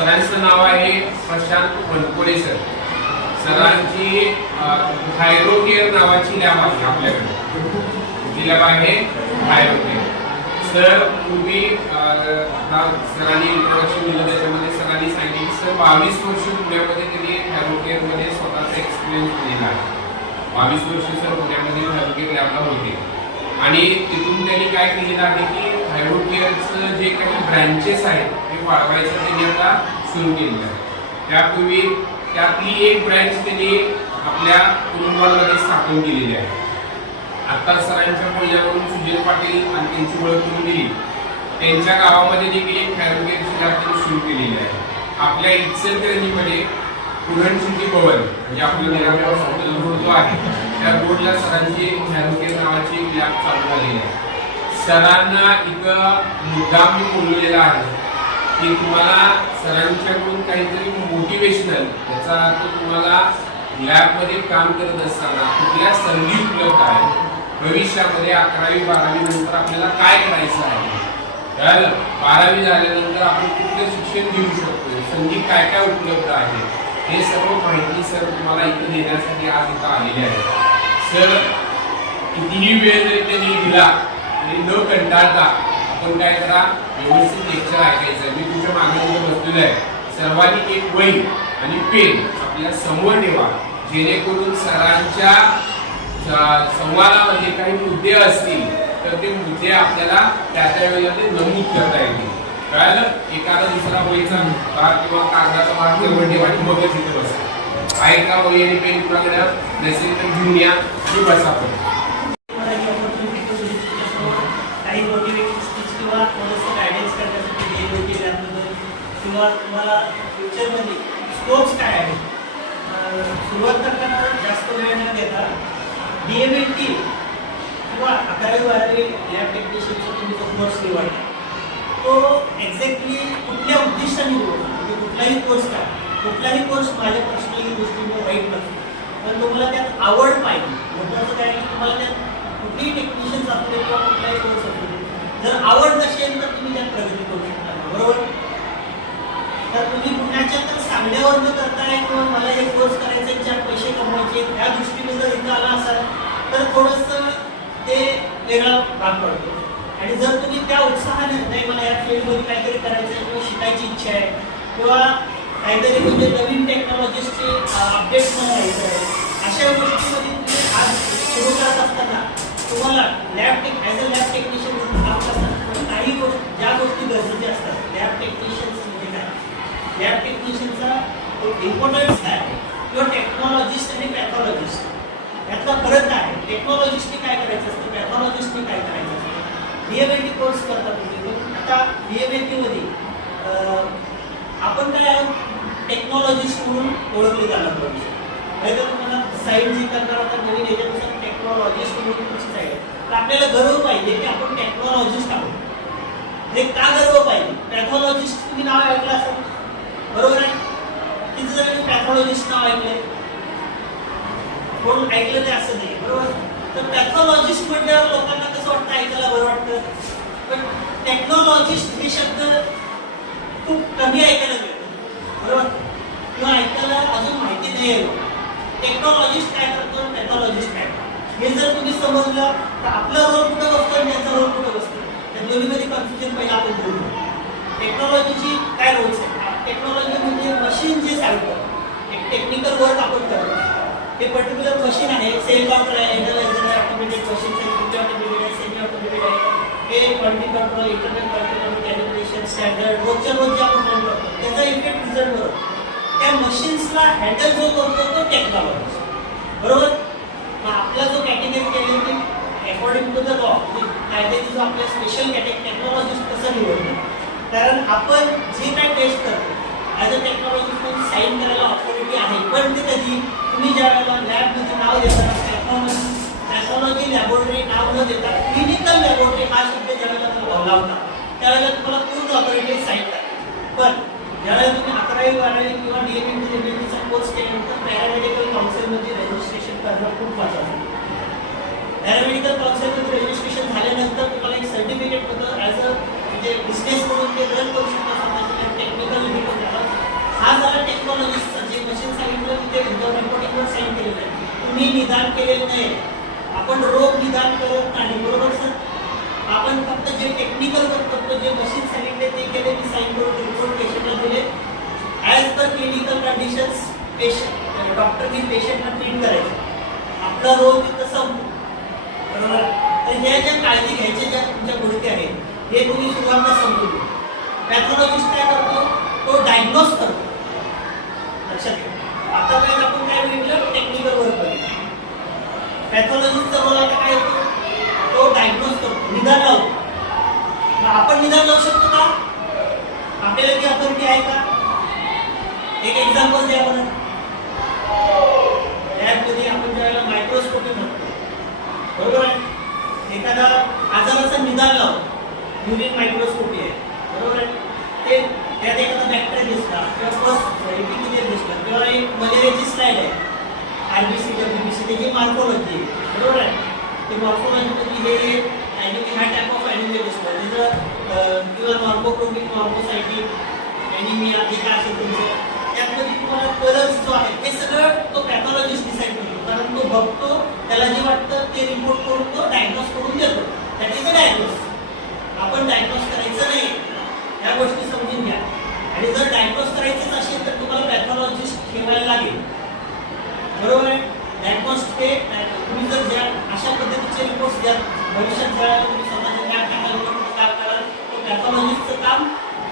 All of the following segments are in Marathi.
सरांचं नाव आहे प्रशांत वनकोडे सर सरांची थायरोकेअर नावाची लॅब आहे आपल्याकडे. ती लॅब आहे थायरोकेअर सर पूर्वी आता सरांनी इंट्रोडक्शन दिलं त्याच्यामध्ये सरांनी सांगितलं की सर बावीस वर्ष पुण्यामध्ये त्यांनी थायरोकेअरमध्ये स्वतःचा एक्सपिरियन्स दिलेला आहे. बावीस वर्ष सर पुण्यामध्ये थायरोकेअर लॅबला होते. आणि तिथून त्यांनी काय केलेलं आहे की थायरोकेअरचं जे काही ब्रँचेस आहेत वाढवायचं त्यांनी आता सुरू केलेलं आहे. त्यापूर्वी त्यातली एक ब्रँच त्यांनी आपल्या कुटुंबामध्ये स्थापन केलेली आहे. आत्ता सरांच्या बोलण्यावरून सुजय पाटील आणि त्यांची ओळख करून दिली. त्यांच्या गावामध्ये देखील एक फॅरोगेट सुद्धा त्यांनी सुरू केलेली आहे. आपल्या इचलकरंजीमध्ये पुरणशिंगी भवन म्हणजे आपलं निरामय हॉस्पिटल रोड जो आहे त्या रोडला सरांची फॅरोगेट नावाची लॅब चालू झालेली आहे. सरांना इथं मुद्दाम मी बोलवलेला आहे. की तुम्हाला सरांच्याकडून काहीतरी मोटिवेशनल त्याचा अर्थ तुम्हाला लॅबमध्ये काम करत असताना कुठल्या संधी उपलब्ध आहे भविष्यामध्ये अकरावी बारावी नंतर आपल्याला काय करायचं आहे? कळलं? बारावी झाल्यानंतर आपण कुठलं शिक्षण घेऊ शकतो संधी काय काय उपलब्ध आहे? हे सर्व माहिती सर तुम्हाला इथं देण्यासाठी आज इथं आलेले आहे सर कितीही वेळ जरी त्यांनी दिला तरी न कंटाळता आपण काय करा व्यवस्थित लेक्चर ऐकायचं मी तुमच्या मागे बसलेलं आहे. सर्वांनी एक वही आणि पेन आपल्यासमोर ठेवा. जेणेकरून सरांच्या संवादामध्ये काही मुद्दे असतील तर ते मुद्दे आपल्याला त्या त्या वेळेला ते नमूद करता येतील. कळालं? एखादा दुसरा वहीचा भाग किंवा कागदाचा भाग जवळ ठेवा आणि मगच इथे बसा. ऐका वही आणि पेन कुणाकडे? नसेल तर घेऊन या आणि बसा पण किंवा तुम्हाला फ्युचरमध्ये स्कोप्स काय आहे सुरुवात करताना जास्त वेळ न देता डी एम एल टी किंवा अकरावी बारावी लॅब टेक्निशियनचा तुम्ही तो कोर्स निवडला तो एक्झॅक्टली कुठल्या उद्देशाने निवडला म्हणजे कुठलाही कोर्स काय? कुठलाही कोर्स माझ्या पर्सनली दृष्टीने वाईट नसतो. पण तुम्हाला त्यात आवड पाहिजे. महत्वाचं काय की तुम्हाला त्यात कुठलीही टेक्निशियन्स असले किंवा कुठलाही कोर्स असले जर आवड नसेल तर तुम्ही त्यात प्रगती करू शकता. बरोबर? तर तुम्ही पुण्याच्या तर सांगण्यावर करताय किंवा मला हे कोर्स करायचे चार पैसे कमवायचे त्या दृष्टीने जर इथं आला असाल तर थोडंसं ते वेगळा भाग पडतो. आणि जर तुम्ही त्या उत्साहाने नाही मला या फील्डमध्ये काहीतरी करायचं आहे किंवा शिकायची इच्छा आहे किंवा काहीतरी म्हणजे नवीन टेक्नॉलॉजीचे अपडेट मला घ्यायचं आहे अशा गोष्टीमध्ये तुम्ही आज सुरू करत असताना तुम्हाला lab tech as a lab technician म्हणून काम करताना काही गोष्टी ज्या गोष्टी गरजेच्या असतात लॅब टेक्निशियन लॅब टेक्निशियनचा इम्पॉर्टन्स काय आहे? किंवा टेक्नॉलॉजिस्ट आणि पॅथॉलॉजिस्ट यातला फरक काय आहे? टेक्नॉलॉजिस्टने काय करायचं असतं? पॅथॉलॉजिस्टने काय करायचं असतं? डीएमएलटी कोर्स करतात तुम्ही पण आता डीएमएलटी आपण काय आहोत? टेक्नॉलॉजिस्ट म्हणून ओळखले जाणार पाहिजे नाही तर तुम्हाला साईड जी करणार आता नवीन याच्यानुसार टेक्नॉलॉजिस्ट म्हणून तुमची साईड आहे. तर आपल्याला गर्व पाहिजे की आपण टेक्नॉलॉजिस्ट आहोत. हे का गर्व पाहिजे? पॅथॉलॉजिस्ट तुम्ही नाव ऐकलं असेल. बरोबर आहे? किती जणांनी पॅथॉलॉजिस्ट नाव ऐकलंय? कोण ऐकलं नाही असं नाही बरोबर? तर पॅथॉलॉजिस्ट म्हटल्यावर लोकांना कसं वाटतं? ऐकायला बरं वाटतं. पण टेक्नॉलॉजिस्ट हे शब्द खूप कमी ऐकायला मिळतो बरोबर? किंवा ऐकायला अजून माहिती नाही आहे. टेक्नॉलॉजिस्ट काय करतो? पॅथॉलॉजिस्ट काय हे जर तुम्ही समजलं तर आपला रोल कुठं बसतो आणि त्यांचा रोल कुठं बसतो? त्या दोन्हीमध्ये कन्फ्युजन पहिला आपण बोलतो टेक्नॉलॉजीची काय रोल्स आहे टेक्नॉलॉजी म्हणजे मशीन जे सांगतं एक टेक्निकल वर्क आपण करतो. हे पर्टिक्युलर मशीन आहे सेल काउंटर आहे एनालायझर आहे ऑटोमेटेड मशीन ऑटोमेटेड आहे सेमी ऑटोमेटेड आहे. हे quality control internet control calculation standard रोजच्या रोज जे आपण करतो. त्याचा इफेक्ट रिझल्ट बरोबर. त्या मशीन्सला हँडल जो करतो तो टेक्नॉलॉजी बरोबर? मग आपला जो कॅटेगरी केली की अकॉर्डिंग टू द लॉ कायद्याची जो आपल्या स्पेशल कॅटेगरी टेक्नॉलॉजी कसं निवडतो. कारण आपण जे काय टेस्ट करतो ॲज अ टेक्नॉलॉजी साईन करायला ऑपॉर्च्युनिटी आहे. पण ते कधी तुम्ही ज्या वेळेला लॅबमध्ये नाव देताना पॅथॉलॉजी लॅबोरेटरी नाव न देता क्लिनिकल लॅबोरेटरी हा शब्द ज्या वेळेला तुम्ही लावता त्यावेळेला तुम्हाला पूर्ण ऑथॉरिटी साईन करते पण ज्यावेळेला तुम्ही अकरावी बारावी किंवा डीएमएमची एमएमचा कोर्स केल्यानंतर पॅरामेडिकल काउन्सिलमध्ये रजिस्ट्रेशन करणं खूप महत्त्वाचं पॅरामेडिकल काउन्सिलमध्ये रजिस्ट्रेशन झाल्यानंतर तुम्हाला एक सर्टिफिकेट होतं ॲज अ म्हणजे बिझनेस म्हणून ते रन करू शकता स्वतःची टेक्निकल हा जरा टेक्नॉलॉजिस्टचं जे मशीन सांगितलं ते व्हिडिओ रेकॉर्डिंगवर साईन केलेलं आहे. तुम्ही निदान केलेलं नाही. आपण रोग निदान करत नाही बरोबर सर? आपण फक्त जे टेक्निकल वर्क करतो जे मशीन सांगितले ते केले म्हणजे मी साईन करून रिपोर्ट पेशंटला दिले. As per clinical conditions patient डॉक्टरनी पेशंटला ट्रीट करायचं. आपला रोग तिथं बरोबर तर ह्या ज्या काळजी घ्यायच्या ज्या तुमच्या गोष्टी आहेत हे तुम्ही सुरुवातीला समजून पॅथॉलॉजिस्ट काय करतो? तो डायग्नोज करतो. लक्षात घ्या आतापर्यंत आपण काय बघितलं? टेक्निकल वर्क बघितलं. पॅथॉलॉजिस्टचा रोल आता काय होतो? तो डायग्नोज करतो. निदान लावतो. मग आपण निदान लावू शकतो का? आपल्याला ती अथॉरिटी आहे का? एक एक्झाम्पल द्या बरं. लॅबमध्ये आपण ज्यावेळेला मायक्रोस्कोपी म्हणतो. बरोबर आहे? एखादा आजाराचं निदान लावतो. युरिन मायक्रोस्कोपी आहे. बरोबर आहे? ते त्यात एखादा बॅक्टेरिया दिसला. किंवा फर्स्ट किंवा एक मलेरियाची स्लाईड आहे आरबीसी डब्ल्यूबीसी त्याची मार्फोलॉजी आहे. बरोबर आहे? ते मॉर्फोलॉजीमध्ये हे ॲनिमी ह्या टाईप ऑफ ॲनिमी दिसलं त्याचं किंवा नॉर्मोक्रोमिक नॉर्मोसायटिक ॲनिमिया जे काय असेल तुमचं? त्यामध्ये तुम्हाला कलर्स जो आहे हे सगळं तो पॅथॉलॉजिस्ट डिसाईड करतो. कारण तो बघतो त्याला जे वाटतं ते रिपोर्ट करून तो डायग्नोस करून देतो. दॅट इज डायग्नोस आपण डायग्नोस करायचं नाही. या गोष्टी समजून घ्या. आणि जर डायग्नोस करायचं असेल तर तुम्हाला पॅथॉलॉजिस्ट ठेवायला लागेल. बरोबर आहे? डायग्नोस्ट हे तुम्ही जर ज्या अशा पद्धतीचे रिपोर्ट्स द्या. भविष्यात ज्या तुम्ही स्वतःच्या त्या काम कराल तर पॅथॉलॉजिस्टचं काम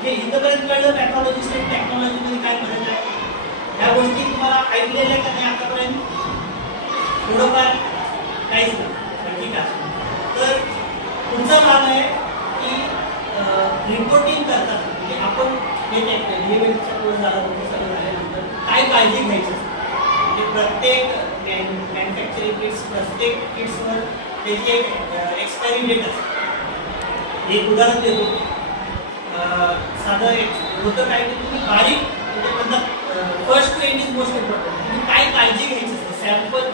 हे इथंपर्यंत कळलं पॅथॉलॉजिस्ट आणि टेक्नॉलॉजीमध्ये काय फरक आहे. ह्या गोष्टी तुम्हाला ऐकलेल्या का नाही आतापर्यंत? थोडंफार काहीच नाही ठीक आहे. तर पुढचा भाग आहे की रिपोर्टिंग करतात. म्हणजे आपण हे डिएमएलचा कोर्स झाला झाल्यानंतर काय काळजी घ्यायची? म्हणजे प्रत्येक मॅन्युफॅक्चरिंग किट्स प्रत्येक किट्सवर त्याची एक एक्सपायरी डेट असते. एक उदाहरण देतो. साधं एक होतं काय की तुम्ही बारीक म्हणजे म्हणतात first to end is most important तुम्ही काय काळजी घ्यायची असते? Sample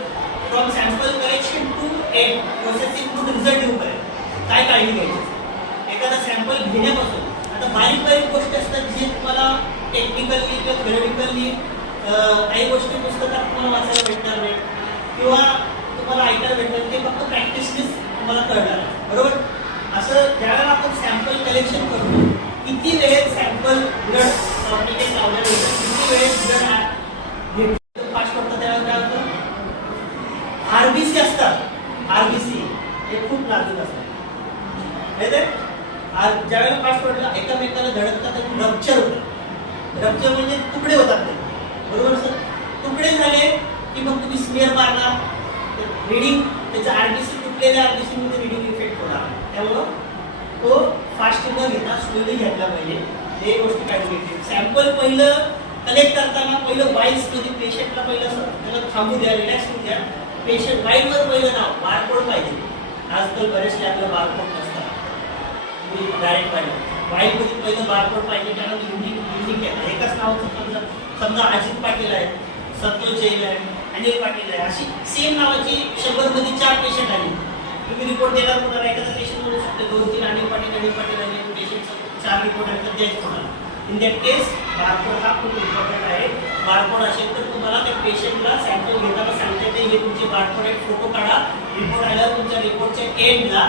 from sample collection to end processing to result येऊपर्यंत. काय काळजी घ्यायची असते? एखादा सॅम्पल घेण्यापासून आता बारीक बारीक गोष्टी असतात जे तुम्हाला टेक्निकली किंवा थेरोटिकली काही गोष्टी पुस्तकात तुम्हाला वाचायला भेटणार नाही किंवा तुम्हाला ऐकायला भेटणार ते फक्त प्रॅक्टिसनेच तुम्हाला कळणार. बरोबर? असं ज्यावेळेला आपण सॅम्पल कलेक्शन करतो किती वेळेत सॅम्पल ब्लड कॉम्प्लिकेट लावलेलं होतं किती वेळेत ब्लड पास करतं त्यावेळेला काय होतं? आरबीसी असतात. आरबीसी हे खूप नाजूक असतात. आज ज्यावेळेला फास्ट पडला एकामेकाला धडकतात रप्चर होतं. रप्चर म्हणजे तुकडे होतात ते. बरोबर सर? तुकडे झाले की मग तुम्ही स्मिअर मारला रिडिंग त्याचं आरबीसी तुटलेल्या आरबीसी मध्ये रिडिंग इफेक्ट होणार. त्यामुळं तो फास्ट न घेता स्लोली घेतला पाहिजे. हे गोष्टी काय घ्यायची. सॅम्पल पहिलं कलेक्ट करताना पहिलं वाईल्स म्हणजे पेशंटला पहिलं असं त्याला थांबू द्या रिलॅक्स होऊ द्या. पेशंट वाईलवर पहिलं नाव बारकोड पाहिजे. आजकाल बरेचसे आपलं बारकोड तुम्ही डायरेक्ट पाहिजे. वाईलमध्ये पहिलं बारकोड पाहिजे कारण युनिक युनिक आहे. एकाच नावाचं समजा समजा अजित पाटील आहे संतोष जैन आहे अनिल पाटील आहे. अशी सेम नावाची शंभरमध्ये चार पेशंट आले. तुम्ही रिपोर्ट देणार कोणाला? एकाच पेशंट बोलू शकते. दोन तीन अनिल पाटील अनिल पाटील आणि पेशंट चार रिपोर्ट आहेत तर द्यायच कोणाला? इन दॅट केस बारकोड हा खूप इम्पॉर्टंट आहे. बारकोड असेल तर तुम्हाला त्या पेशंटला सॅम्पल घेताना सांगता येते. हे तुमचे बारकोड आहे फोटो काढा. रिपोर्ट आल्यावर तुमच्या रिपोर्टच्या एंडला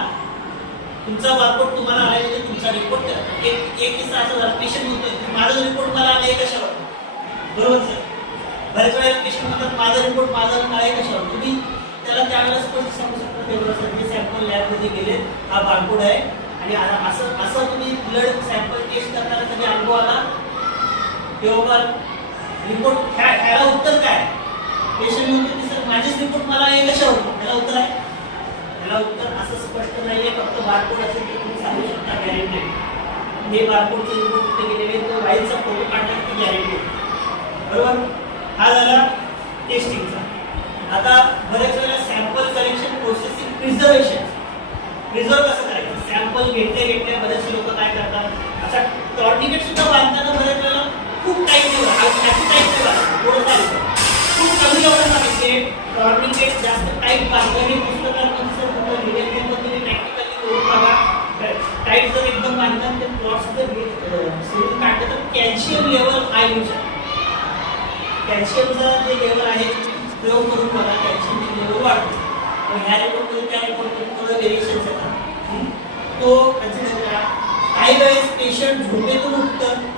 तुमचा बारकोड तुम्हाला आला म्हणजे तुमचा रिपोर्ट एक एक किस्सा असा झाला पेशंट म्हणतो माझा रिपोर्ट मला आला आहे कशावर? बरोबर सर बऱ्याच वेळेला पेशंट म्हणतात माझा रिपोर्ट माझा आला आहे कशावर? तुम्ही त्याला त्यावेळेला स्पष्ट सांगू शकता तेवढं सर हे सॅम्पल लॅबमध्ये गेले हा बारकोड आहे. आणि असं असं तुम्ही ब्लड सॅम्पल टेस्ट करताना कधी अनुभव आला? तेव्हा रिपोर्ट ह्याला उत्तर काय? पेशंट म्हणतो की सर माझेच रिपोर्ट मला आहे कशावर? त्याला उत्तर आहे. त्याला उत्तर असं स्पष्ट नाहीये फक्त बारकोड असेल तर तुम्ही सांगू शकता गॅरेंटेड हे बारकोडचे रिपोर्ट कुठे गेलेले तर वाईलचा फोटो काढण्यात की गॅरेंटेड बरोबर? हा झाला टेस्टिंगचा आता बऱ्याच वेळेला sample collection processing preservation preserve कसं करायचं? सॅम्पल घेतल्या घेतल्या बरेचसे लोक काय करतात? असा टॉर्निकेट सुद्धा बांधताना बऱ्याच वेळेला खूप टाईम ठेवला टाईम टाईट ठेवला थोडं खूप कमी एवढं सांगितले टॉर्निकेट जास्त टाईम बांधलं हे पुस्तकांमध्ये सर कुठं लिहिलेलं मध्ये प्रॅक्टिकली करून बघा टाईट जर एकदम बांधतात ते प्लॉट्स जर सोडून काढलं तर कॅल्शियम लेवल हाय होऊ शकतं कॅल्शियमचा जे लेवल आहे प्रयोग करून बघा कॅल्शियमची लेवल वाढतो. मग ह्या रिपोर्टमध्ये त्या रिपोर्टमध्ये थोडं व्हेरिएशन्स येतात हम्म? तो म्हणजे कन्सिडर करा काही वेळेस पेशंट झोपेतून उठतं.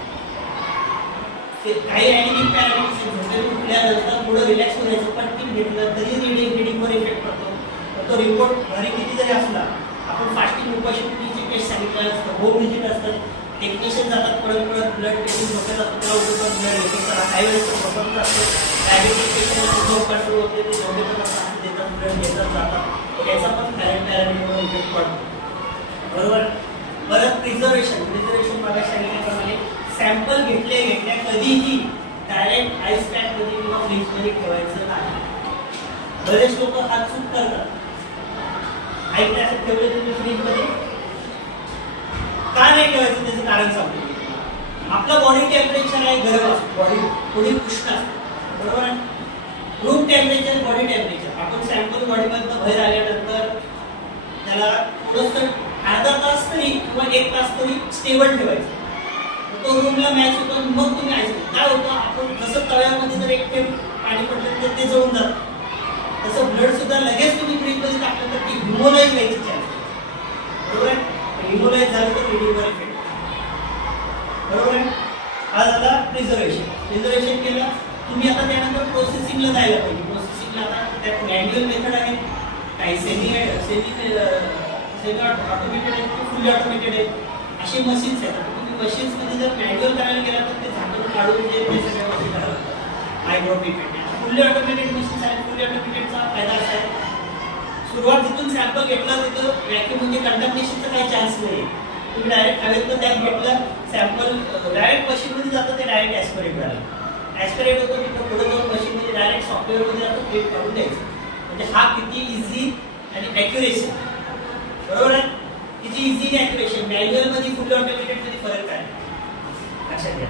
काही ॲनिमिक पॅरामिक्स झोपेतून उठल्यानंतर थोडं रिलॅक्स होण्याचं पटकन घेतलं तरी रिडिंग रिडिंगवर इफेक्ट पडतो. तो रिपोर्ट घरी किती जरी असला आपण फास्टिंग उपाशीची टेस्ट सांगितलं असतं होम व्हिजिट असतं टेक्निशियन जातात पळत पळत ब्लड टेस्टिंग झोपेत असतं त्याला उठवतात ब्लड घेतात काही वेळेस पेशंट कंट्रोल होते ते देतात ब्लड घेतात जातात याचा पण पॅरेंट इफेक्ट पडतो बरोबर? परत प्रिझर्वेशन प्रिझर्वेशन मला सांगितल्याप्रमाणे सॅम्पल घेतले घेतल्या कधीही डायरेक्ट आईस पॅकमध्ये किंवा फ्रीजमध्ये ठेवायचं नाही. बरेच लोक हात चूक करतात. ऐकले असं ठेवले तुम्ही फ्रीजमध्ये? का नाही ठेवायचं त्याचं कारण सांगतो आपलं बॉडी टेम्परेचर आहे गरम असतो. बॉडी थोडी उष्ण असते. बरोबर आहे? रूम टेम्परेचर बॉडी टेम्परेचर आपण सॅम्पल बॉडीमधनं बाहेर आल्यानंतर त्याला थोडंसं अर्धा तास तरी किंवा एक तास तरी स्टेबल ठेवायचं. तो रूमला मॅच होतो आणि मग तुम्ही आयस काय होतं? आपण जसं तव्यामध्ये जर एक टेम पाणी पडलं तर ते जळून जातं. तसं ब्लड सुद्धा लगेच तुम्ही फ्रीजमध्ये टाकलं तर ती हिमोलाईज व्हायची चान्स बरोबर हिमोलाईज झालं तर रिडिंगवर इफेक्ट बरोबर आहे? हा झाला प्रिझर्वेशन प्रिझर्वेशन केलं. तुम्ही आता त्यानंतर प्रोसेसिंगला जायला पाहिजे. प्रोसेसिंगला आता त्यात मॅन्युअल मेथड आहे. काही सेमी सेमी सेमी ऑटोमेटेड आहेत किंवा फुली ऑटोमेटेड आहेत. असे मशीन्स आहेत. तुम्ही मशीन्समध्ये जर मॅन्युअल करायला गेला तर ते झाकण काढून जे ते सगळ्या गोष्टी करावं लागतात मायक्रो फुल्ली ऑटोमेटेड मशीन्स आहेत. फुल्ली ऑटोमेटेडचा फायदा असा आहे. सुरुवात जिथून सॅम्पल घेतला तिथं व्हॅक्यूम म्हणजे कंटॅमिनेशनचा काही चान्स नाही तुम्ही डायरेक्ट हवेतनं त्यात घेतलं सॅम्पल डायरेक्ट मशीनमध्ये जातं ते डायरेक्ट ॲस्पिरेट झालं. ॲस्पिरेट होतं तिथं पुढे जाऊन मशीनमध्ये डायरेक्ट सॉफ्टवेअरमध्ये जातं प्लेट काढून द्यायचं. म्हणजे हा किती इझी आणि ॲक्युरेशन बरोबर आहे? किती इझी आणि ॲक्युरेशन मॅन्युअलमध्ये फुल ऑटोमेटेडमध्ये फरक काय? लक्षात घ्या.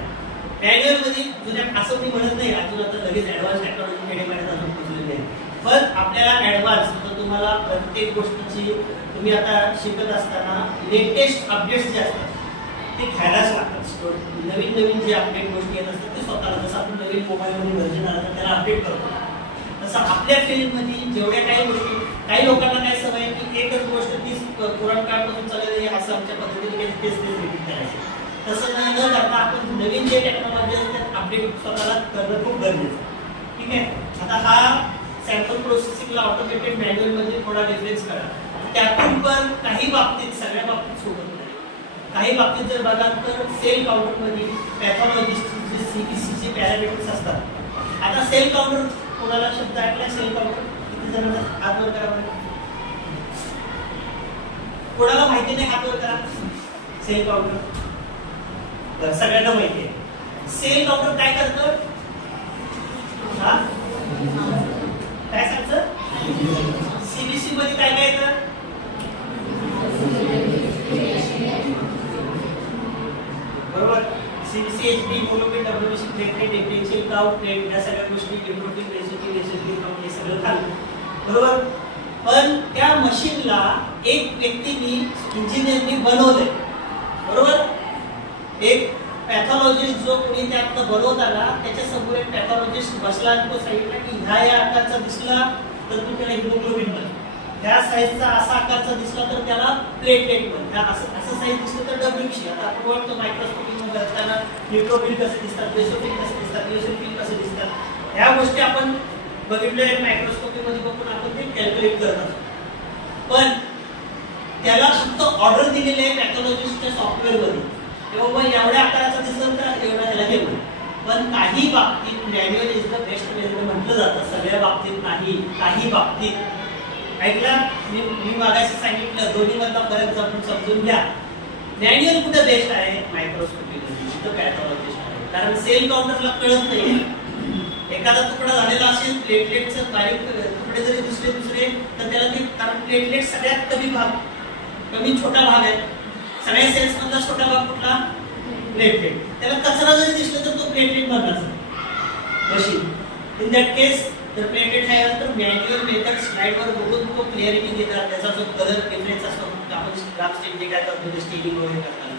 मॅन्युअलमध्ये जुन्या म्हणजे असं मी म्हणत नाही अजून आता लगेच ॲडव्हान्स टेक्नॉलॉजी खेडेपर्यंत अजून पण आपल्याला ॲडव्हान्स म्हणजे तुम्हाला प्रत्येक गोष्टीची तुम्ही आता शिकत असताना लेटेस्ट अपडेट्स जे असतात ते खायलाच लागतात. नवीन नवीन जे अपडेट गोष्टी येत असतात ते स्वतःला जसं आपण नवीन मोबाईलमध्ये व्हर्जन आलं तर त्याला अपडेट करतो. तसं आपल्या फील्डमध्ये जेवढ्या काही गोष्टी काही लोकांना काय सवय आहे की एकच गोष्ट तीच पुराण काळापासून चाललेली आहे असं आमच्या पद्धतीने तेच तेच रिपीट करायचं. तसं न न करता आपण नवीन जे टेक्नॉलॉजी असतात अपडेट स्वतःला करणं खूप गरजेचं आहे. ठीक आहे? आता हा सॅम्पल प्रोसेसिंगला ऑटोमेटेड मॅन्युअलमध्ये थोडा डिफरन्स करा. त्यातून पण काही बाबतीत सगळ्या बाबतीत सोबत नाही. काही बाबतीत जर बघाल तर सेल काउंटरमध्ये पॅथॉलॉजिस्ट जे सीबीसी चे पॅरामीटर्स असतात. आता सेल काउंटर कोणाला शब्द ऐकला सेल काउंटर किती जण हात करा कोणाला माहिती नाही हातवर करा? सेल काउंटर सगळ्यांना माहिती आहे. सेल काउंटर काय करतं? हा काय सांगतं सीबीसी मध्ये काय काय येतं? बरोबर? CBC H B मोनोपेट WBC platelet differential count plate या सगळ्या गोष्टी डेव्हलपिंग रेसिपी रेसिपी हे सगळं झालं बरोबर? पण त्या मशीनला एक व्यक्तीनी इंजिनियरनी बनवलंय. बरोबर? एक पॅथॉलॉजिस्ट जो कोणी त्यातनं बनवताना त्याच्यासमोर एक पॅथॉलॉजिस्ट बसला आणि तो सांगितला की ह्या या आकारचा दिसला तर तू त्याला हिमोग्लोबिन बनतो ह्या साईजचा असा आकारचा दिसला तर त्याला प्लेटलेट म्हणतात असं असं साईज दिसलं तर डब्ल्यूसी आता आपण बघतो मायक्रोस्कोपिक करताना असताना न्यूट्रोफिल कसे दिसतात बेसोफिल कसे दिसतात लिओसिफिल कसे दिसतात ह्या गोष्टी आपण बघितलेल्या मायक्रोस्कोपी मध्ये बघून आपण ते कॅल्क्युलेट करत असतो पण त्याला फक्त ऑर्डर दिलेली आहे पॅथॉलॉजिस्टच्या सॉफ्टवेअरमध्ये. तेव्हा मग एवढ्या आकाराचा दिसलं तर एवढा त्याला घेऊ पण काही बाबतीत manual is the best method म्हटलं जातं. सगळ्या बाबतीत नाही काही बाबतीत. ऐकला? मी मी मागाशी सांगितलं दोन्ही मधला फरक समजून समजून घ्या. मॅन्युअल कुठं बेस्ट आहे? मायक्रोस्कोपी तिथं पॅथॉलॉजिस्ट आहे. कारण सेल काउंटरला कळत नाही एखादा तुकडा झालेला असेल प्लेटलेटचं बारीक तुकडे जरी दुसरे दुसरे तर त्याला ते कारण प्लेटलेट सगळ्यात कमी भाग कमी छोटा भाग आहे. सगळ्या सेल्स मधला छोटा भाग कुठला? प्लेटलेट त्याला कचरा जरी दिसला तर तो प्लेटलेट बनणार मशीन. इन दॅट केस जर प्लेटेड आहे तर मॅन्युअल मेथड स्लाईडवर बघून तो क्लिअरिटी देतात त्याचा जो कलर डिफरन्स असतो म्हणजे आपण ग्राफ स्टेप जे काय करतो ते स्टेडिंग वगैरे करतात.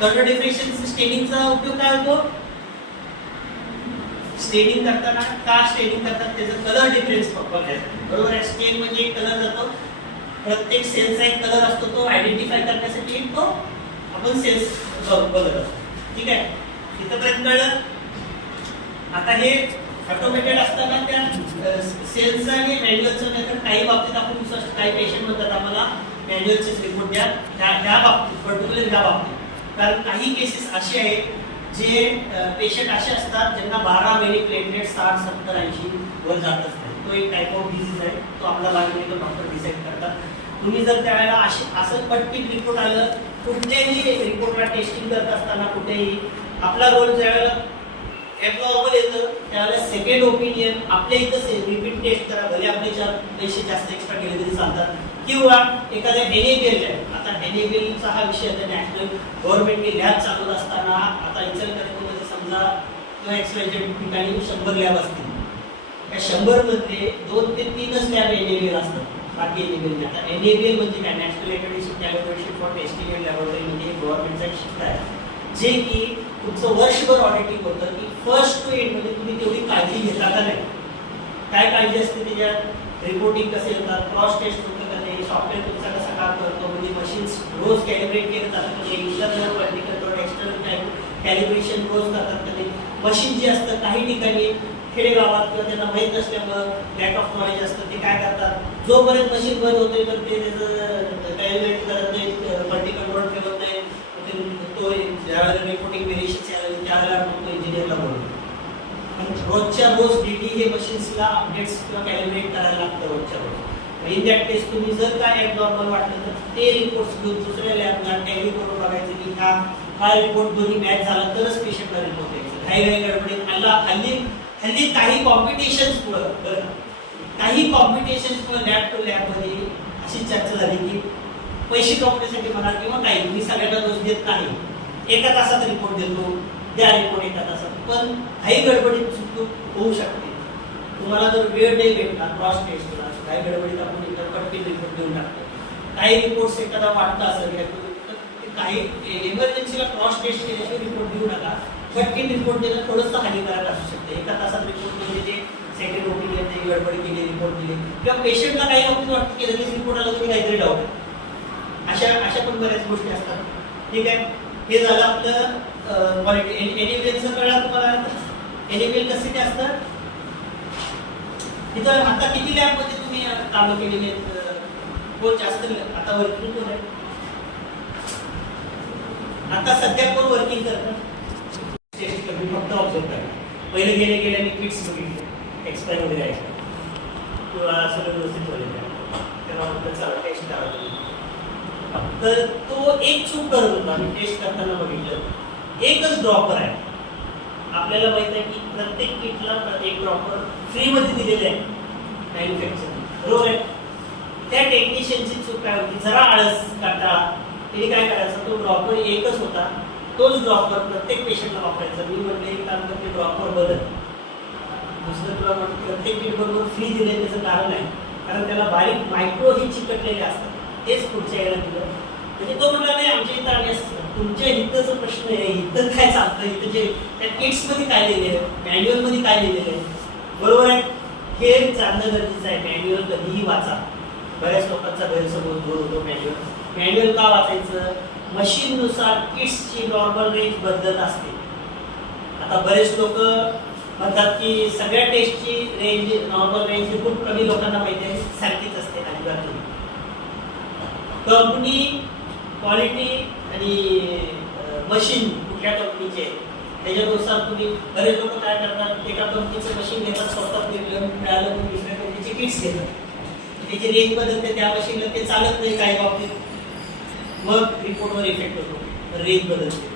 कलर डिफरेशन स्टेडिंगचा उपयोग काय होतो? स्टेनिंग करताना का स्टेनिंग करतात? त्याचा कलर डिफरन्स बघायचं बरोबर आहे? स्टेन म्हणजे एक कलर जातो. प्रत्येक सेलचा एक कलर असतो तो आयडेंटिफाय करण्यासाठी एक तो आपण सेल्स बघत असतो. ठीक आहे? इथंपर्यंत कळलं? आता हे ऑटोमेटेड असताना त्या सेल्सचं आणि मॅन्युअलचं नाही तर काही बाबतीत आपण विश्वास काही पेशंट म्हणतात आम्हाला मॅन्युअलचेच रिपोर्ट द्या. त्या त्या बाबतीत पर्टिक्युलर ह्या बाबतीत. कारण काही केसेस असे आहेत जे पेशंट असे असतात ज्यांना बारा महिने प्लेटलेट साठ सत्तर ऐंशी वर जात असतात तो एक टाईप ऑफ डिझीज आहे. तो आपला बायोमेडिकल डॉक्टर डिसाईड करतात. तुम्ही जर त्यावेळेला असे असं पटकीत रिपोर्ट आलं कुठल्याही रिपोर्टला टेस्टिंग करत असताना कुठेही आपला रोल ज्यावेळेला ॲबनॉर्मल येतं त्यावेळेला सेकंड ओपिनियन आपल्या इथं रिपीट टेस्ट करा. भले आपले चार पैसे जास्त एक्स्ट्रा केले तरी चालतात. किंवा एखाद्या एनएबीएल आहे आता एनएबीएलचा हा विषय आता नॅशनल गव्हर्नमेंटने लॅब चालवत असताना आता इचलकरंजीमध्ये समजा किंवा एक्सवायझेड ठिकाणी शंभर लॅब असतील. या शंभरमध्ये दोन ते तीनच लॅब एनएबीएल असतात. बाकी एनएबीएल आता एनएबीएल म्हणजे काय? National academic laboratory for testing and laboratory म्हणजे गव्हर्नमेंटचा एक शिफ्ट आहे जे की तुमचं वर्षभर ऑडिटिंग होतं की फर्स्ट टू एंड म्हणजे तुम्ही तेवढी काळजी घेता का नाही? काय काळजी असते त्याच्यात? रिपोर्टिंग कसे होतात? क्रॉस टेस्ट होतं का नाही? सॉफ्टवेअर तुमचा कसा काम करतो? म्हणजे मशीन्स रोज कॅलिब्रेट केलं जातात म्हणजे इंटरनल प्रॅक्टिकल एक्सटर्नल कॅलिब्रेशन रोज करतात का नाही? मशीन जे असतं काही ठिकाणी खेडेगावात किंवा त्यांना माहीत नसल्यामुळं लॅक ऑफ नॉलेज असतं ते काय करतात? जोपर्यंत मशीन बंद होते तर ते त्याचं कॅलिब्रेट करत नाही मल्टी कंट्रोल ठेवत नाही ते तो ज्यावेळेला रिपोर्टिंग व्हेरिएशन यायला त्यावेळेला मग तो इंजिनियरला बोलतो पण रोजच्या रोज डीटी हे मशीन्सला अपडेट्स किंवा कॅलिब्रेट करायला लागतं रोजच्या रोज. इन दॅट केस तुम्ही जर काय ॲबनॉर्मल वाटलं तर ते रिपोर्ट्स घेऊन दुसऱ्या लॅबला टॅली करून बघायचं की हा हा रिपोर्ट दोन्ही मॅच झाला तरच पेशंटला रिपोर्ट द्यायचं काही काही गडबडीत हल्ला हल्ली हल्ली काही कॉम्पिटिशन्स मुळे काही कॉम्पिटिशन्स मुळे लॅब टू लॅबमध्ये अशी चर्चा झाली की पैसे कमवण्यासाठी म्हणा किंवा काही मी सगळ्यांना दोष देत नाही. एका तासात रिपोर्ट देतो द्या रिपोर्ट एका तासात. पण काही गडबडीत चूक होऊ शकते. तुम्हाला जर वेळ नाही भेटला क्रॉस टेस्टला काही गडबडीत आपण इतर पटकन रिपोर्ट देऊन टाकतो. काही रिपोर्ट्स एखादा वाटतं असेल तर काही इमर्जन्सीला क्रॉस टेस्ट केल्याशिवाय रिपोर्ट देऊ नका. पटकन रिपोर्ट देणं थोडंसं हानिकारक असू शकते. एका तासात रिपोर्ट म्हणजे ते सेकंड ओपिनियन ते गडबडी केली रिपोर्ट दिले. किंवा पेशंटला काही बाबतीत वाटतं की लगेच रिपोर्ट आला तरी काहीतरी डाऊट अशा अशा पण बऱ्याच गोष्टी असतात. ठीक आहे? हे झालं आपलं क्वालिटी एनिबिएलचं कळलं तुम्हाला? एनिबिएल कसे असतात? तिथं आता किती लॅबमध्ये तुम्ही कामं केलेली आहेत? कोण जास्त आता वर्किंग कोण आहे? आता सध्या कोण वर्किंग करतात फक्त ऑब्झर्व करा पहिले गेले गेल्याने किट्स बघितले एक्सपायर वगैरे आहे किंवा सगळं व्यवस्थित वगैरे आहे. तेव्हा म्हटलं चला टेस्ट करावं तर तो एक चूक करत होता मी टेस्ट करताना बघितलं. एकच ड्रॉपर आहे. आपल्याला माहीत आहे की प्रत्येक किटला एक ड्रॉपर फ्रीमध्ये दिलेले आहे. मॅन्युफॅक्चर बरोबर आहे? त्या टेक्निशियनची चूक काय होती? जरा आळस काटा तिने काय करायचं? तो ड्रॉपर एकच होता. तोच ड्रॉपर प्रत्येक पेशंटला वापरायचा. मी म्हटलं एक काम करते ड्रॉपर बदल. दुसरं तुला म्हणतो प्रत्येक किट बरोबर फ्री दिले त्याचं कारण आहे कारण त्याला बारीक मायक्रो ही चिकटलेले असतात. तेच पुढच्या यायला दिलं. म्हणजे तो म्हटला नाही आमच्या इथं आम्ही तुमच्या इथंच प्रश्न आहे इथं काय चालतं इथं जे त्या किट्समध्ये काय लिहिलेलं आहे मॅन्युअलमध्ये काय लिहिलेलं आहे. बरोबर आहे? हे जाणणं गरजेचं आहे. मॅन्युअल कधीही वाचा. बऱ्याच लोकांचा गैरसमोर दूर होतो मॅन्युअल. मॅन्युअल का वाचायचं? मशीननुसार किट्सची नॉर्मल रेंज बदलत असते. आता बरेच लोक म्हणतात की सगळ्या टेस्टची रेंज नॉर्मल रेंज खूप कमी लोकांना माहिती आहे सारखीच असते अजिबात कंपनी क्वालिटी आणि मशीन कुठल्या कंपनीचे आहे त्याच्यानुसार तुम्ही बरेच लोक काय करतात एका कंपनीचं मशीन घेतात स्वतः मिळालं तुम्ही दुसऱ्या कंपनीचे किट्स घेतात. त्याची रेंज बदलते त्या मशीनला ते चालत नाही काही बाबतीत. मग रिपोर्टवर इफेक्ट होतो. रेंज बदलते.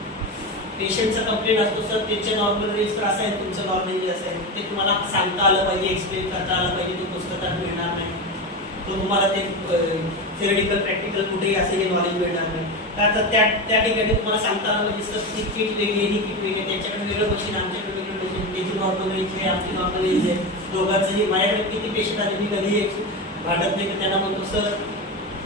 पेशंटचा कंप्लेंट असतो सर त्यांचे नॉर्मल रेंज तर असं आहे तुमचं नॉर्मल रेंज असं आहे ते तुम्हाला सांगता आलं पाहिजे एक्सप्लेन करता आलं पाहिजे ते पुस्तकात मिळणार नाही. तो तुम्हाला ते थिअरिटिकल प्रॅक्टिकल कुठेही असेल हे नॉलेज मिळणार नाही. का तर त्या त्या ठिकाणी तुम्हाला सांगता आलं सर ती किट वेगळी ही किट वेगळी त्याच्याकडे वेगळं मशीन आमच्याकडे वेगळं मशीन त्याची नॉर्मल रेंज आहे आमची नॉर्मल रेंज आहे. दोघांचंही माझ्याकडे किती पेशंट आले मी कधी वाटत नाही त्यांना म्हणतो सर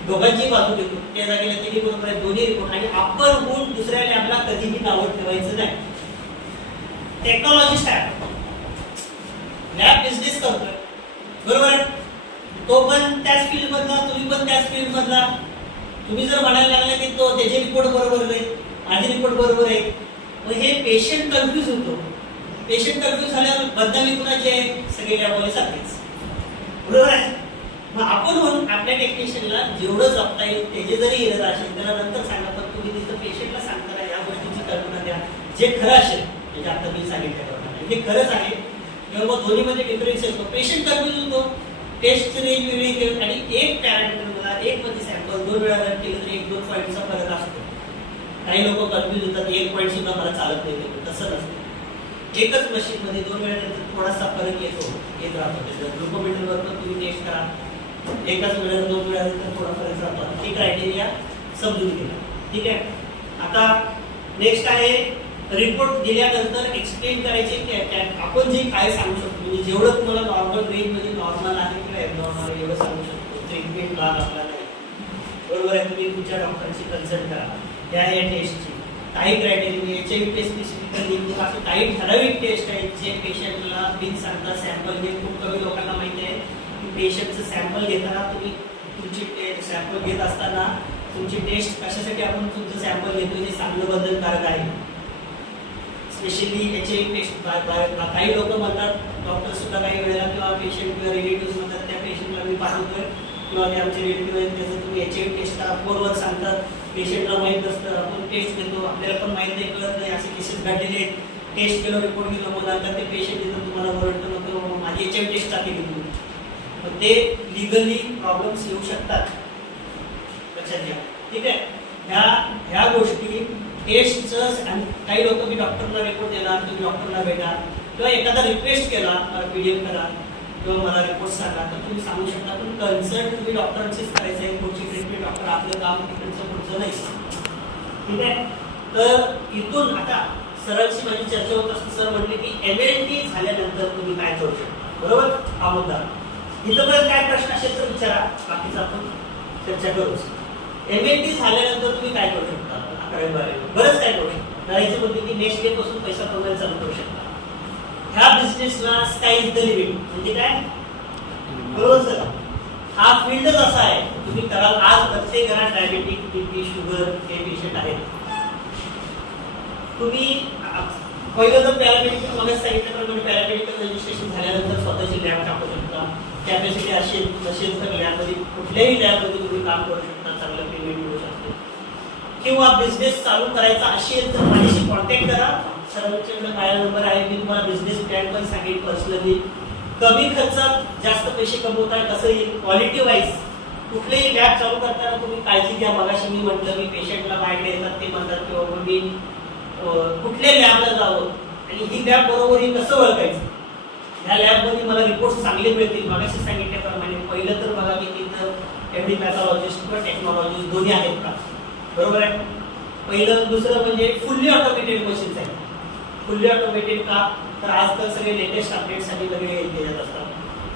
दोघांची बाजू घेतो. त्या जागेला तिन्ही बरोबर आहे दोन्ही रिपोर्ट. आणि अप्पर गुण दुसऱ्या लॅबला कधीही नावं ठेवायचं नाही. टेक्नॉलॉजिस्ट आहे. लॅब बिझनेस करतोय. बरोबर आहे? तो पण त्याच फील्ड मधला तुम्ही पण त्याच फील्ड मधला. तुम्ही जर म्हणायला लागला की तो त्याचे रिपोर्ट बरोबर नाही माझे रिपोर्ट बरोबर आहे मग हे पेशंट कन्फ्यूज होतो. पेशंट कन्फ्यूज झाल्यावर बदनामी कुणाची आहे? सगळे लॅबवाले सारखेच बरोबर आहे? मग आपण म्हणून आपल्या टेक्निशियनला जेवढं जपता येईल त्याचे जरी एरर असेल त्याला नंतर सांगा पण तुम्ही तिथं पेशंटला सांगताना या गोष्टीची कल्पना द्या. जे खरं असेल म्हणजे आता मी सांगितल्याप्रमाणे जे खरंच आहे किंवा मग दोन्हीमध्ये डिफरन्स येतो. पेशंट कन्फ्यूज होतो. टेस्ट रेंज वेगळी घेऊन आणि एक पॅरामीटर मला एक मध्ये सॅम्पल दोन वेळा रन केलं तर एक दोन पॉईंटचा फरक असतो. काही लोक कन्फ्यूज होतात एक पॉईंट सुद्धा मला चालत नाही ते. तसं नसतं. एकच मशीन मध्ये दोन वेळा थोडासा फरक येतो येत राहतो. त्याच्यात ग्लुकोमीटरवर पण तुम्ही टेस्ट करा. एकाच वेळेला दोन वेळा तर थोडा फरक राहतो ही क्रायटेरिया समजून घ्या ठीक आहे? आता नेक्स्ट आहे रिपोर्ट दिल्यानंतर एक्सप्लेन करायचे. की आपण जे काय सांगू शकतो मी जेवढं तुम्हाला नॉर्मल रेंजमध्ये नॉर्मल आहे किंवा ॲबनॉर्मल आहे एवढं सांगू शकतो. ट्रीटमेंट लाभ आपला नाही. बरोबर आहे तुम्ही तुमच्या डॉक्टरशी कन्सल्ट करा. त्या या टेस्टची काही criteria H I V test specifically असे काही ठराविक टेस्ट आहेत जे पेशंटला बिन सांगता सॅम्पल घेत खूप कमी लोकांना माहिती आहे की पेशंटचं सॅम्पल घेताना तुम्ही तुमची सॅम्पल घेत असताना तुमची टेस्ट कशासाठी आपण तुमचं सॅम्पल घेतो हे चांगलं बदलकारक आहे. स्पेशली याचे पेशंट काही लोक म्हणतात डॉक्टर सुद्धा काही वेळेला किंवा पेशंट किंवा रिलेटिव्ह म्हणतात त्या पेशंटला मी पाठवतोय किंवा ते आमचे रिलेटिव्ह आहेत त्याचं तुम्ही एच आय टेस्ट करा. फोनवर सांगतात पेशंटला माहीत असतं आपण टेस्ट घेतो. आपल्याला पण माहीत नाही कळत नाही. असे केसेस घडलेले आहेत. टेस्ट केलं रिपोर्ट केलं मग नंतर ते पेशंट येतं तुम्हाला ओरडतं हो, "मग माझी एच आय टेस्ट टाकली तुम्ही? मग ते लिगली प्रॉब्लेम्स येऊ शकतात. लक्षात घ्या. ठीक आहे? ह्या ह्या गोष्टी टेस्टचं आणि काही लोक मी डॉक्टरला रिपोर्ट देणार तुम्ही डॉक्टरला भेटा. किंवा एखादा रिक्वेस्ट केला पीडीएफ करा किंवा मला रिपोर्ट सांगा तर तुम्ही सांगू शकता पण कन्सल्ट तुम्ही डॉक्टरचेच करायचं आहे पुढची ट्रीटमेंट डॉक्टर आपलं काम तिकडचं पुढचं नाही. ठीक आहे? तर इथून आता सरांशी माझी चर्चा होत असते. सर म्हटले की एम एल टी झाल्यानंतर तुम्ही काय करू शकता? बरोबर? हा मुद्दा. इथं काय प्रश्न असेल तर विचारा. बाकीचा आपण चर्चा करूच एम एल टी झाल्यानंतर तुम्ही काय करू शकता? अकरावी बारावी. बरंच काय करू शकता. करायचं म्हणजे की नेक्स्ट डे पासून पैसा कमवायला चालू करू शकता. ह्या बिझनेसला स्काय इज द लिमिट म्हणजे काय? बरोबर सर हा फील्डच असा आहे तुम्ही कराल. आज प्रत्येक घरात डायबेटिक बीपी शुगर हे पेशंट आहेत. तुम्ही पहिलं जर पॅरामेडिकल मला सांगितल्याप्रमाणे पॅरामेडिकल रजिस्ट्रेशन झाल्यानंतर स्वतःची लॅब टाकू शकता. कॅपॅसिटी असेल नसेल तर लॅबमध्ये कुठल्याही लॅबमध्ये तुम्ही काम करू शकता चांगलं पेमेंट मिळू शकते. किंवा बिझनेस चालू करायचा असेल तर माझ्याशी कॉन्टॅक्ट करा. सर्वोच्च माझा नंबर आहे मी तुम्हाला बिझनेस प्लॅन पण सांगेन पर्सनली कमी खर्चात जास्त पैसे कमवताय कसं येईल क्वालिटी वाईज कुठलेही लॅब चालू करताना तुम्ही काळजी घ्या. मगाशी मी म्हटलं मी पेशंटला बाहेर येतात ते म्हणतात की बाबा मी कुठल्या लॅबला जावं? आणि ही लॅब बरोबर ही कसं ओळखायचं? ह्या लॅबमध्ये मला रिपोर्ट चांगले मिळतील. मगाशी सांगितल्याप्रमाणे पहिलं तर बघा मी तिथं एवढी पॅथॉलॉजिस्ट किंवा टेक्नॉलॉजिस्ट दोन्ही आहेत का? बरोबर आहे? पहिलं दुसरं म्हणजे फुल्ली ऑटोमेटेड मशीन्स आहेत. फुल्ली ऑटोमेटेड का? तर आजकाल सगळे लेटेस्ट अपडेटसाठी वगैरे देण्यात असतात.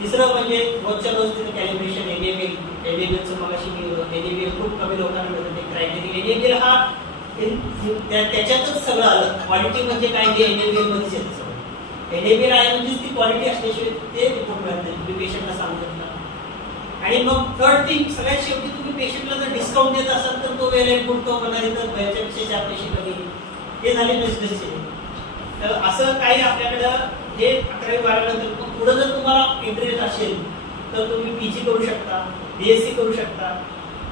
तिसरं म्हणजे रोजच्या रोज तिथे कॅलिब्रेशन एनएबीएल एनएबीएलचं मगाशी मी एनएबीएल खूप कमी लोकांना मिळतं क्रायटेरिया एनएबीएल हा त्या- त्याच्यातच सगळं आलं. क्वालिटी म्हणजे काय? ते एनएबीएल मध्येच येतं सगळं. एनएबीएल आहे म्हणजेच ती क्वालिटी असल्याशिवाय ते रिपोर्ट मिळत नाही. तुम्ही पेशंटला सांगू शकता. आणि मग थर्ड थिंग सगळ्यात शेवटी तुम्ही पेशंटला जर डिस्काउंट देत असाल तर तो वेळ इनपुट तो म्हणा तर याच्यापेक्षा चार पैसे कमी हे झाले बिझनेसचे तर असं काही आपल्याकडं हे अकरावी बारावीनंतर मग पुढं जर तुम्हाला इंटरेस्ट असेल तर तुम्ही पी जी करू शकता बी एस सी करू शकता.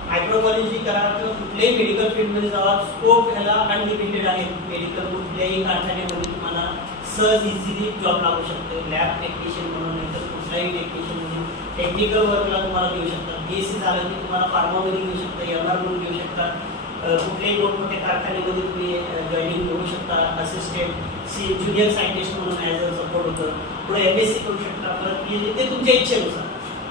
मायक्रोबायोलॉजी करा किंवा कुठल्याही मेडिकल फील्डमध्ये जावा. स्कोप ह्याला अनलिमिटेड आहे. मेडिकल कुठल्याही कारखान्यामध्ये तुम्हाला सहज इझिली जॉब लागू शकतो. लॅब टेक्निशियन म्हणून नाही तर कुठल्याही टेक्निशियन म्हणून टेक्निकल वर्कला तुम्हाला घेऊ शकता. बी एस सी झालं की तुम्हाला फार्मामध्ये घेऊ शकता एम आर म्हणून घेऊ शकता. कुठल्याही मोठमोठ्या कारखान्यामध्ये तुम्ही जॉईनिंग करू शकता. असिस्टंट सी ज्युनियर सायंटिस्ट म्हणून ॲज अ सपोर्ट होतं पुढे एम एस सी करू शकता परत PhD, ते तुमच्या इच्छेनुसार.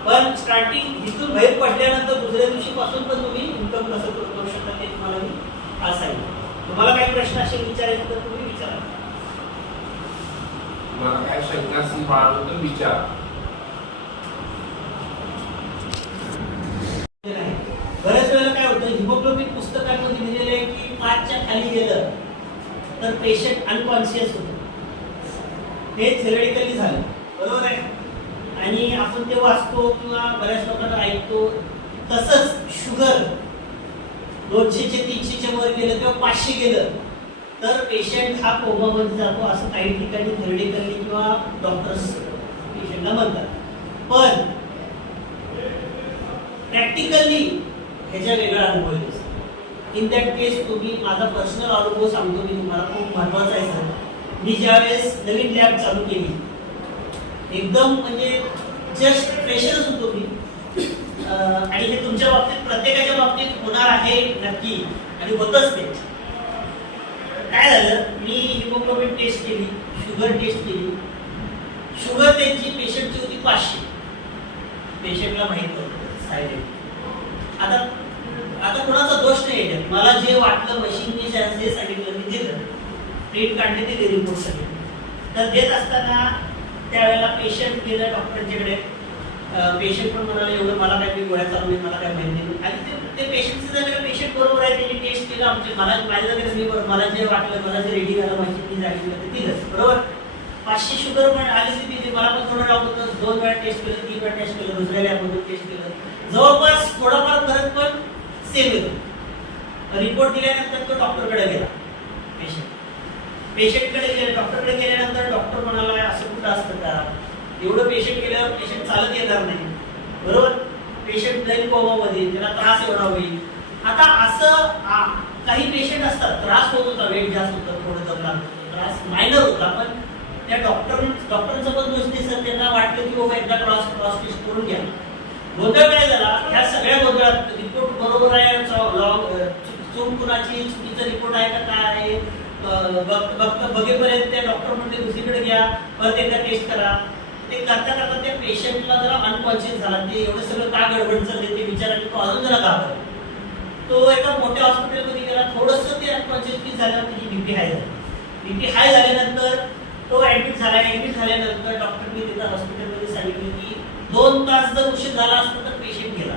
पण स्टार्टिंग इथून बाहेर पडल्यानंतर दुसऱ्या दिवशीपासून पण तुम्ही इन्कम कसं करू शकता ते तुम्हाला मी सांगितलं तुम्हाला काही प्रश्न असेल विचारायचे तर तुम्ही विचारा. मला काय शंका असेल बाळगून तर विचार. बऱ्याच वेळेला काय होतं हिमोग्लोबिन पुस्तकांमध्ये लिहिलेलं आहे की पाचच्या खाली गेलं तर पेशंट अनकॉन्शियस होतो. हे थेरडिकली झालं. बरोबर आहे? आणि आपण ते वाचतो किंवा बऱ्याच लोकांना ऐकतो. तसंच शुगर दोनशेचे तीनशेच्या वर गेलं किंवा पाचशे गेलं तर पेशंट हा कोमामध्ये जातो असं काही ठिकाणी थिअरिटिकली किंवा डॉक्टर्स पेशंटला म्हणतात. पण प्रॅक्टिकली ह्याच्या वेगळा अनुभव येतो. इन दॅट केस तुम्ही माझा पर्सनल अनुभव सांगतो मी तुम्हाला खूप महत्त्वाचा आहे सर मी ज्यावेळेस नवीन लॅब चालू केली एकदम म्हणजे जस्ट फ्रेशरच होतो मी. आणि हे तुमच्या बाबतीत प्रत्येकाच्या बाबतीत होणार आहे नक्की आणि होतच ते काय झालं मी हिमोग्लोबिन टेस्ट केली शुगर टेस्ट केली. शुगर त्यांची पेशंटची होती पाचशे. पेशंटला माहीत होतं सायलेंट आता आता कोणाचा दोष नाही याच्यात मला जे वाटलं मशीनने जे सांगितलं मी दिलं. प्रिंट काढले दिले रिपोर्ट सगळे. तर देत असताना त्यावेळेला पेशंट गेलं डॉक्टरच्याकडे पेशंट पण म्हणाले एवढं मला काय मी गोळ्या चालू आहे मला काय माहिती नाही. आणि ते ते पेशंटचं जर पेशंट बरोबर आहे त्यांनी टेस्ट केलं आमचे. मला माझ्या झालं मी बरोबर मला जे वाटलं मला जे रेडी झालं मशीननी सांगितलं ते दिलं बरोबर? पाचशे शुगर पण आली ती मला पण थोडं डाऊट होतं. दोन वेळा टेस्ट केलं तीन वेळा टेस्ट केलं दुसऱ्या लॅबमधून टेस्ट केलं. जवळपास थोडाफार फरक पण सेम येतो रिपोर्ट दिल्यानंतर तो डॉक्टरकडे गेला. पेशंट पेशंटकडे गेला. डॉक्टरकडे गेल्यानंतर डॉक्टर म्हणाला असं कुठं असतं का? एवढं पेशंट गेल्यावर पेशंट चालत येणार नाही. बरोबर? पेशंट जाईल कोमामध्ये त्याला त्रास एवढा होईल. आता असं काही पेशंट असतात त्रास होत होता वेट जास्त होतं थोडं जमला त्रास मायनर होता पण त्या डॉक्टर डॉक्टरचं पण दोष सर त्यांना वाटलं की बाबा एकदा क्रॉस क्रॉस टेस्ट करून घ्या. गोंधळ काय झाला ह्या सगळ्या गोंधळात रिपोर्ट बरोबर आहे चूक कुणाची चुकीचा रिपोर्ट आहे का काय आहे? बघ- बघेपर्यंत त्या डॉक्टर म्हणते दुसरीकडे घ्या परत एकदा टेस्ट करा. ते करता करता त्या पेशंटला जरा अनकॉन्शियस झाला. ते एवढं सगळं का गडबड चालले ते विचाराने तो अजून जरा घाबरला तो एका मोठ्या हॉस्पिटलमध्ये गेला. थोडस ते अनकॉन्शियस झाल्यावर त्याची बीपी हाय झाली. बीपी हाय झाल्यानंतर तो ऍडमिट झाला. ऍडमिट झाल्यानंतर डॉक्टरनी त्याचा हॉस्पिटलमध्ये सांगितलं की दोन तास जर उशीर झाला असता तर पेशंट गेला.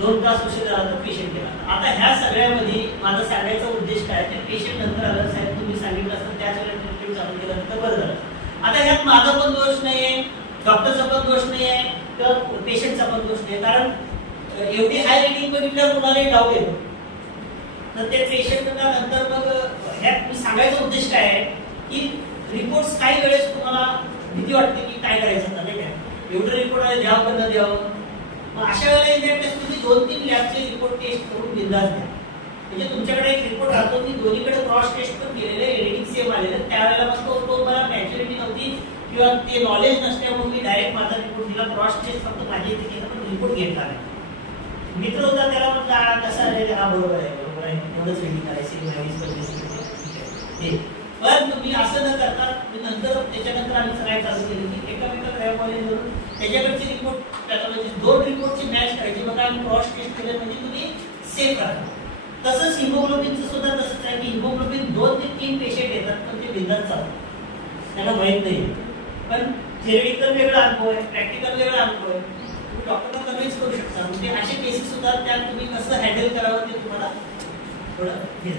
दोन तास उशीर झाला तर पेशंट गेला. आता ह्या सगळ्यामध्ये माझा सांगायचा उद्देश काय? ते पेशंट नंतर आलं साहेब तुम्ही सांगितलं असतं त्याच वेळेला ट्रीटमेंट चालू केलं तर बरं झालं. आता ह्यात माझा पण दोष नाहीये डॉक्टरचा पण दोष नाहीये तर पेशंटचा पण दोष नाही कारण एवढी हाय रेटिंग बघितल्यावर कुणालाही डाऊट येतो. तर ते पेशंटला नंतर मग ह्यात मी सांगायचा उद्देश काय आहे की रिपोर्ट्स काही वेळेस तुम्हाला भीती वाटते की काय करायचं आता नाही काय एवढं रिपोर्ट आहे द्यावं पण द्यावं. मग अशा वेळेला in that तुम्ही दोन तीन लॅबचे रिपोर्ट टेस्ट करून बिंदास द्या. म्हणजे तुमच्याकडे एक रिपोर्ट राहतो मी दोन्हीकडे क्रॉस टेस्ट पण केलेले एडिटिंग सेम आलेलं त्यावेळेला मग तो मला मॅच्युरिटी नव्हती किंवा ते नॉलेज नसल्यामुळे मी डायरेक्ट माझा रिपोर्ट दिला. क्रॉस टेस्ट फक्त माझी इथे केलं पण रिपोर्ट घेतला नाही. मित्र होता त्याला पण "हा, कसं आहे हा बरोबर आहे बरोबर आहे. एवढंच रेडी करायची माहिती पंचवीस आहे. पण तुम्ही असं न करता मी नंतर त्याच्यानंतर आम्ही सगळ्या चालू केली. की एकामेका लॅब करून त्याच्याकडचे रिपोर्ट पॅथॉलॉजी दोन रिपोर्टची मॅच करायची. मग आम्ही क्रॉस टेस्ट केलं म्हणजे तुम्ही सेफ राहता. तसंच हिमोग्लोबिनचं सुद्धा तसंच आहे की हिमोग्लोबिन दोन ते तीन पेशंट येतात पण ते बिंदात चालतात त्यांना माहीत नाही. पण थेरिटिकल वेगळा अनुभव आहे प्रॅक्टिकल वेगळा अनुभव आहे. तुम्ही डॉक्टरला कन्व्हिन्स करू शकता. म्हणजे असे केसेस सुद्धा त्या तुम्ही कसं हँडल करावं ते तुम्हाला थोडं हे